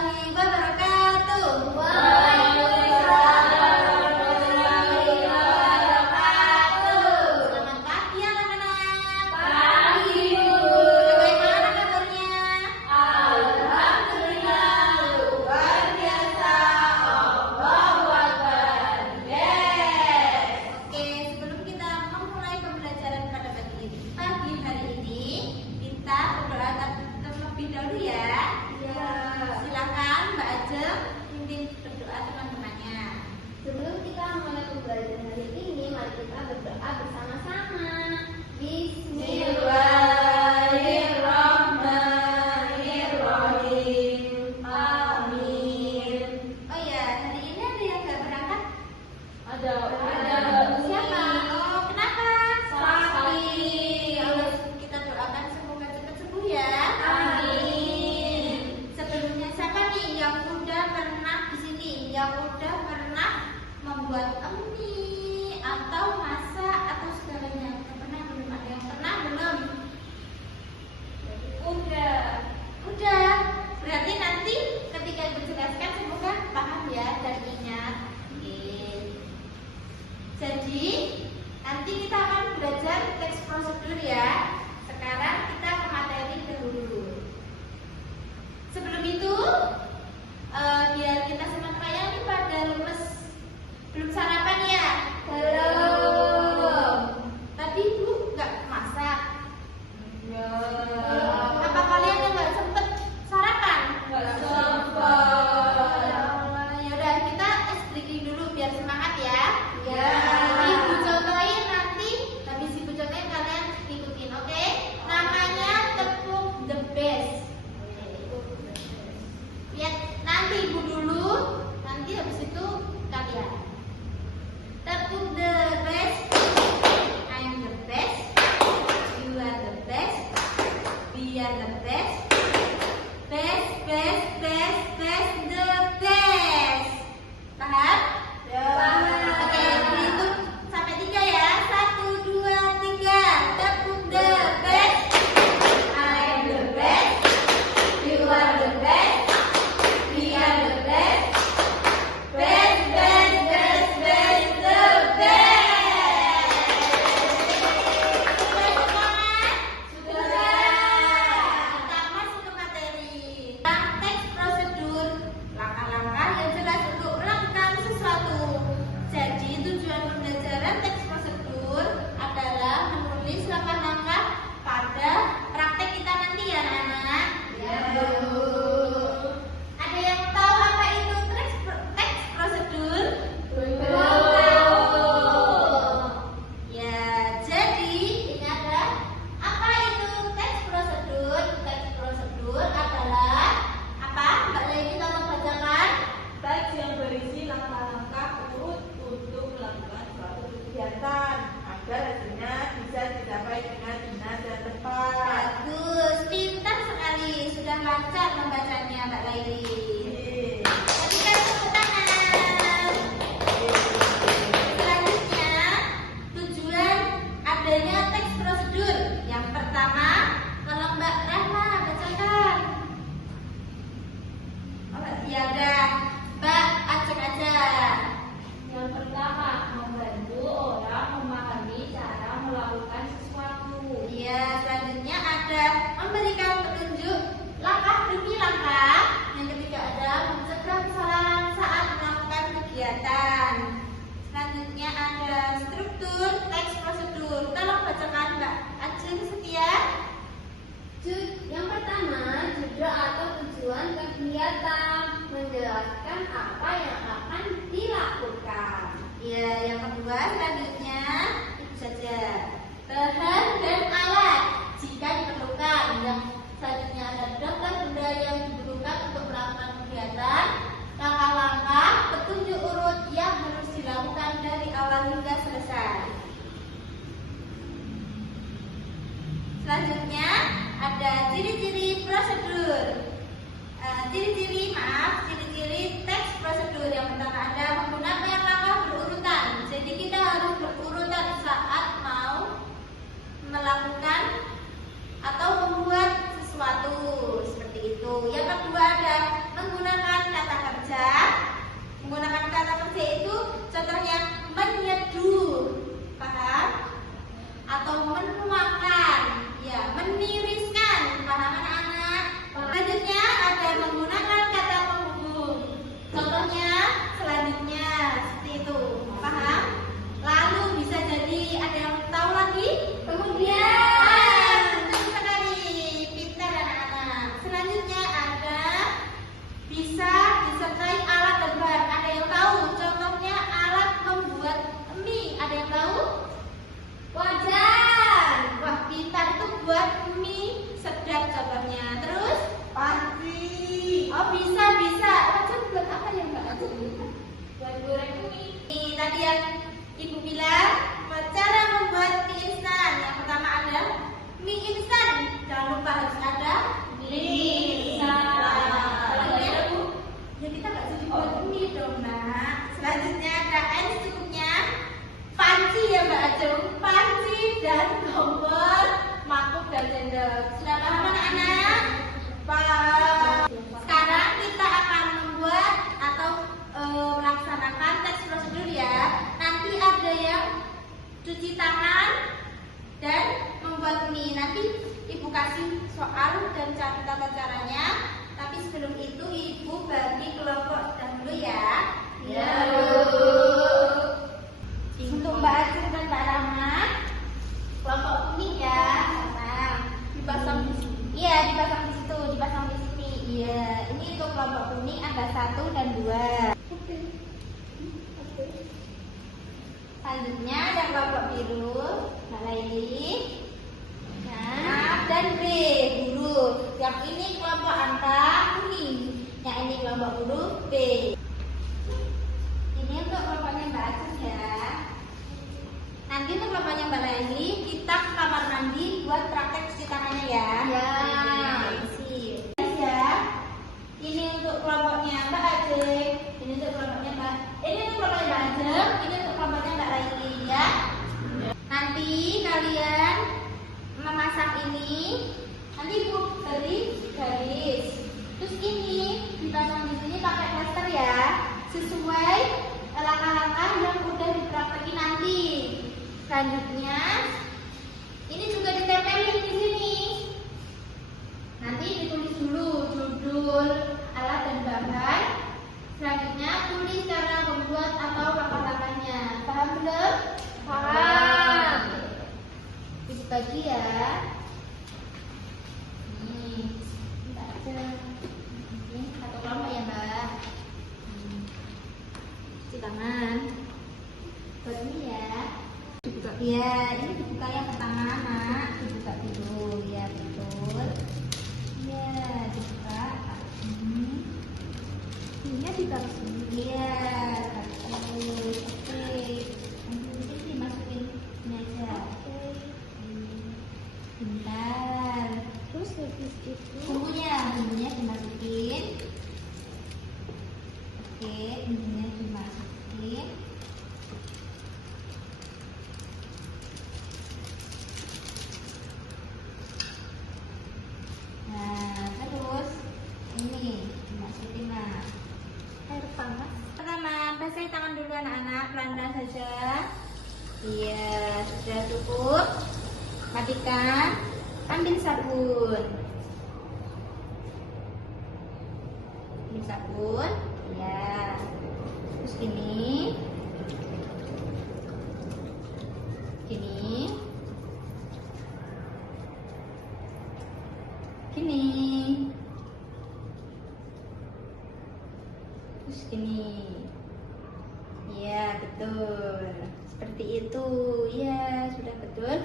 warahmatullahi wabarakatuh. Selamat pagi anak-anak. Pagi, Bu. Bagaimana kabarnya? Alhamdulillah, luar biasa. Allahu Akbar. Yes. Oke, sebelum kita memulai pembelajaran pada pagi hari ini, kita berdoa terlebih dahulu ya. Silakan Mbak Ajeng pimpin berdoa teman-temannya. Sebelum kita mulai pembelajaran hari ini, mari kita berdoa bersama-sama. Bismillahirrahmanirrahim. Amin. Oh ya, hari ini ada yang nggak berangkat? Ada Siapa? Oh, kenapa? Sakit. Ya Allah, kita doakan semoga cepat sembuh ya. Amin. Sebelumnya siapa nih yang udah pernah di sini, yang udah pernah membuat mie atau masak atau segalanya? Yang pernah belum? Ada yang pernah belum? Udah. Berarti nanti ketika Ibu jelaskan semoga paham ya dan ingat. Oke. Jadi nanti kita akan belajar teks prosedur ya. Sekarang kita ke materi dahulu. Sebelum itu, biar kita semuanya ini pada lemes. Belum sarapan ya? Belum. Tadi Ibu nggak masak. Apa kalian yang nggak sempet sarapan? Ya udah, kita es drinking dulu biar semangat ya. Ibu contohin nanti, habis Ibu contohin kalian ikutin, oke? Namanya tepung the best. Lihat, nanti Ibu dulu, nanti habis itu kalian. Tepung the best, I'm the best, you are the best, we are the best, best, best, best, best, the best. Paham? Oke, dihitung sampai 3 ya. 1, 2, 3. Tepung the best, I'm the best, you are the best, we are the best, best, best, best, best, the best. Sudah semangat? Kita masuk ke materi. Teks prosedur, langkah-langkah yang jelas untuk melakukan sesuatu. Jadi tujuan pembelajaran teks prosedur adalah menulis langkah-langkah pada praktek kita nanti ya anak-anak. Ada yang tahu apa itu teks prosedur? Ya, jadi ini ada apa itu teks prosedur? Teks prosedur adalah apa? Mbak Leni tolong bacakan. Teks yang berisi langkah-langkah urut untuk melakukan suatu kegiatan agar hasilnya bisa dicapai dengan benar dan tepat. Bagus, pintar sekali, sudah lancar membacanya Mbak Laili. Berikan tepuk tangan. Selanjutnya, tujuan adanya teks prosedur. Yang pertama, kalau Mbak Rahma bacakan. Oh, ya udah, Mbak acak aja. Yang pertama, membantu orang memahami cara melakukan sesuatu. Iya, selanjutnya ada memberikan petunjuk langkah demi langkah. Yang ketiga ada mencegah kesalahan saat melakukan kegiatan. Selanjutnya ada struktur teks prosedur. Tolong bacakan Mbak Ajeng Setia. Yang pertama, judul atau tujuan kegiatan, menjelaskan apa yang akan dilakukan. Ya, yang kedua selanjutnya itu saja. Bahan dan alat jika diperlukan. Yang selanjutnya ada daftar benda yang dibutuhkan untuk melakukan kegiatan. Langkah-langkah, petunjuk urut yang harus dilakukan dari awal hingga selesai. Selanjutnya ada ciri-ciri prosedur. Ciri-ciri teks prosedur. Yang pertama ada menggunakan langkah berurutan. Jadi kita harus berurutan saat mau melakukan atau membuat bisa disertai alat dan bahan. Ada yang tahu? Contohnya alat membuat mie. Ada yang tahu? Wajan. Wah, pintar, itu buat mie sedap contohnya. Terus? Panci. Oh, bisa. Wajan buat apa ya Mbak Ajeng? Buat goreng mie. Ini tadi yang Ibu bilang, cara membuat mie instan. Yang pertama ada mie instan. Jangan lupa harus ada mie instan. Kalau ya, Bu, ya kita nggak jadi buat mie dong, Nak. Selanjutnya ada air secukupnya. Panci ya Mbak Ajeng, panci dan kompor, mangkuk dan sendok. Sudah paham anak-anak? Paham. Sekarang kita akan membuat atau melaksanakan tes prosedur ya. Nanti ada yang cuci tangan dan membuat mie. Nanti Ibu kasih soal dan tata caranya. Tapi sebelum itu Ibu bagi kelompok dahulu ya. Ya, Bu. Untuk Mbak Ajeng dan Mbak Rahma, kelompok kuning ya. Nah, Dipasang di sini. iya, dipasang di situ, dipasang di sini. Iya, ini untuk kelompok kuning ada 1 dan 2. Selanjutnya ada kelompok biru, Mbak Laili. Nah, dan B, huruf. Yang ini kelompok angka kuning, yang ini kelompok huruf B. Ini untuk kelompoknya Mbak Ajeng ya. Nanti untuk kelompoknya Mbak Laili, kita ke kamar mandi buat praktek cuci tangannya ya. Ya. Sip. Ya. Ini untuk kelompoknya Mbak Ajeng. Ini untuk kelompoknya Mbak. Ini untuk kelompoknya Mbak Ajeng. Ini untuk kelompoknya Mbak Laili ya. Nanti kalian memasang ini. Nanti Ibu beri garis. Terus ini dipasang di sini pakai plester ya. Sesuai langkah-langkah yang udah dipraktekin nanti. Selanjutnya ini juga ditempelin di sini. Nanti ditulis dulu judul, alat dan bahan. Selanjutnya tulis cara membuat atau langkah-langkahnya. Paham belum? Paham. Dibagi ya. Nih, Mbak Ajeng. Ini satu kelompok ya Mbak. Cuci tangan. Buat ini ya. Dibuka. Iya, ini dibuka yang pertama, Nak. Dibuka dulu, ya betul. Iya, dibuka. Ininya ditaruh sini. Iya, bagus. Oke. Nanti dimasukin ini aja. Bentar. Terus habis itu Bumbunya dimasukin. Oke, bumbunya dimasukin. Nah, terus ini dimasukin lah. air panas. Pertama, basahi tangan dulu anak-anak, pelan-pelan saja. Iya, sudah cukup. Matikan. Ambil sabun. Ambil sabun. Ya. Terus gini. Gini. Gini. Terus gini. Iya, betul. Seperti itu. Iya, sudah betul.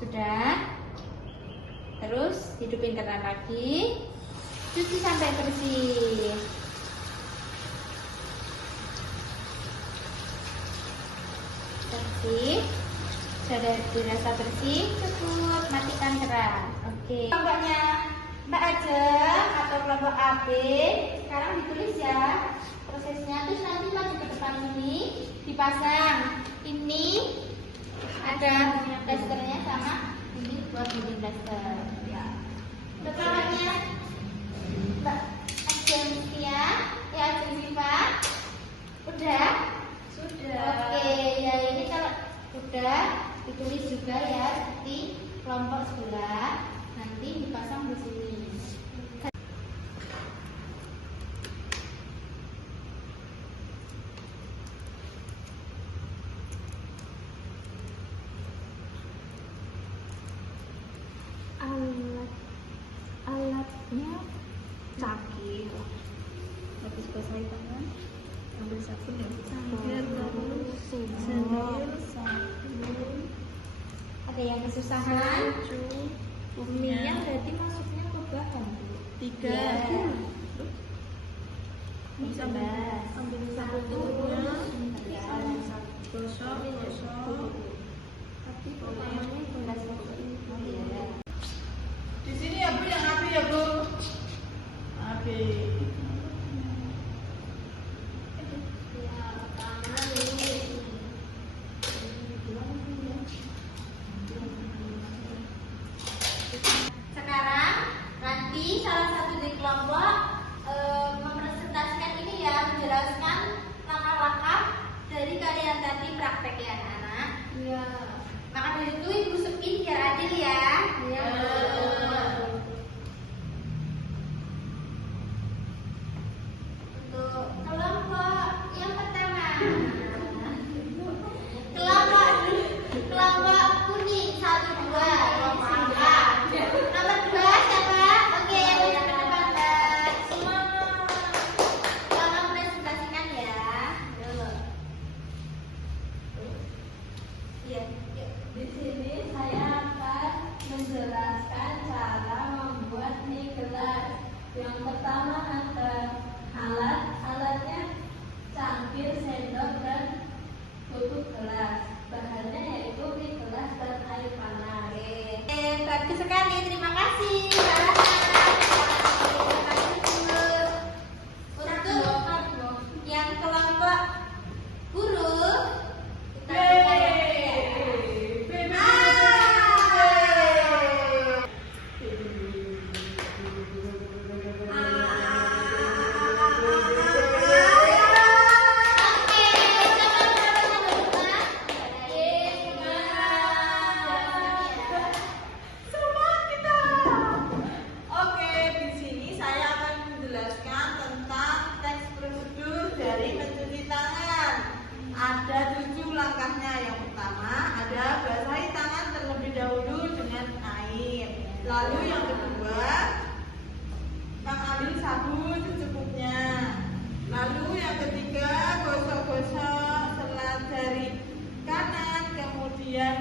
Sudah. Terus hidupin keran lagi. Cuci sampai bersih. Bersih. Sudah dirasa bersih, cukup matikan keran. Oke. Kelompoknya Mbak Ajeng atau kelompok AB, sekarang ditulis ya prosesnya. Terus nanti maju ke depan ini, dipasang. Ini ada dasternya sama ini buat bikin daster. Ya. Untuk kelompoknya Mbak Ajeng ya, Ajeng Siva. Udah? Sudah. Oke, ya ini kalau udah ditulis juga ya seperti kelompok sebelah, nanti dipasang di sini. Alat basahi tangan, ambil sabun ya, sambil terus sambil sabun. Ada yang kesusahan? 7 Minyak berarti masuknya ke bahan. 3 Ya. Terus ambil sabunnya, gosok. Tapi pertamanya gelas ini. Oh iya. Di sini ya Bu, yang api ya Bu. Api. Sekarang nanti salah satu dari kelompok mempresentasikan ini ya, menjelaskan langkah-langkah dari kalian tadi praktek ya anak-anak. Iya. Maka dari itu ibu sepin biar adil ya. Iya. Untuk kelompok yang pertama, kelompok kuning 1, 2, kelompok angka. Nomor 2 siapa? Oke, yang udah kedepan. Tolong presentasikan ya. Iya. Di sini saya akan menjelaskan cara membuat mie gelas. Yang pertama ada alatnya cangkir, sendok, dan tutup gelas. Bahannya yaitu mie gelas dan air panas. Bagus sekali, terima kasih. Terima kasih Bu. Untuk yang kelompok huruf kita Oke, di sini saya akan menjelaskan tentang teks prosedur dari mencuci tangan. Ada 7 langkahnya. Yang pertama ada basahi tangan terlebih dahulu dengan air. Lalu yang kedua, mengambil sabun secukupnya. Lalu yang ketiga, gosok-gosok sela jari kanan kemudian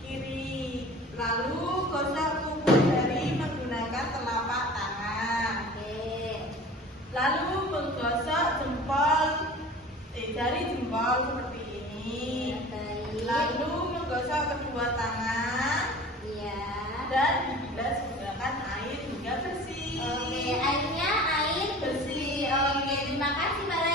kiri. Lalu gosok kuku jari menggunakan telapak tangan. Lalu menggosok jari jempol seperti ini. Lalu menggosok kedua tangan dan dibilas menggunakan air hingga bersih. Oke, airnya air bersih. Oke, terima kasih Mbak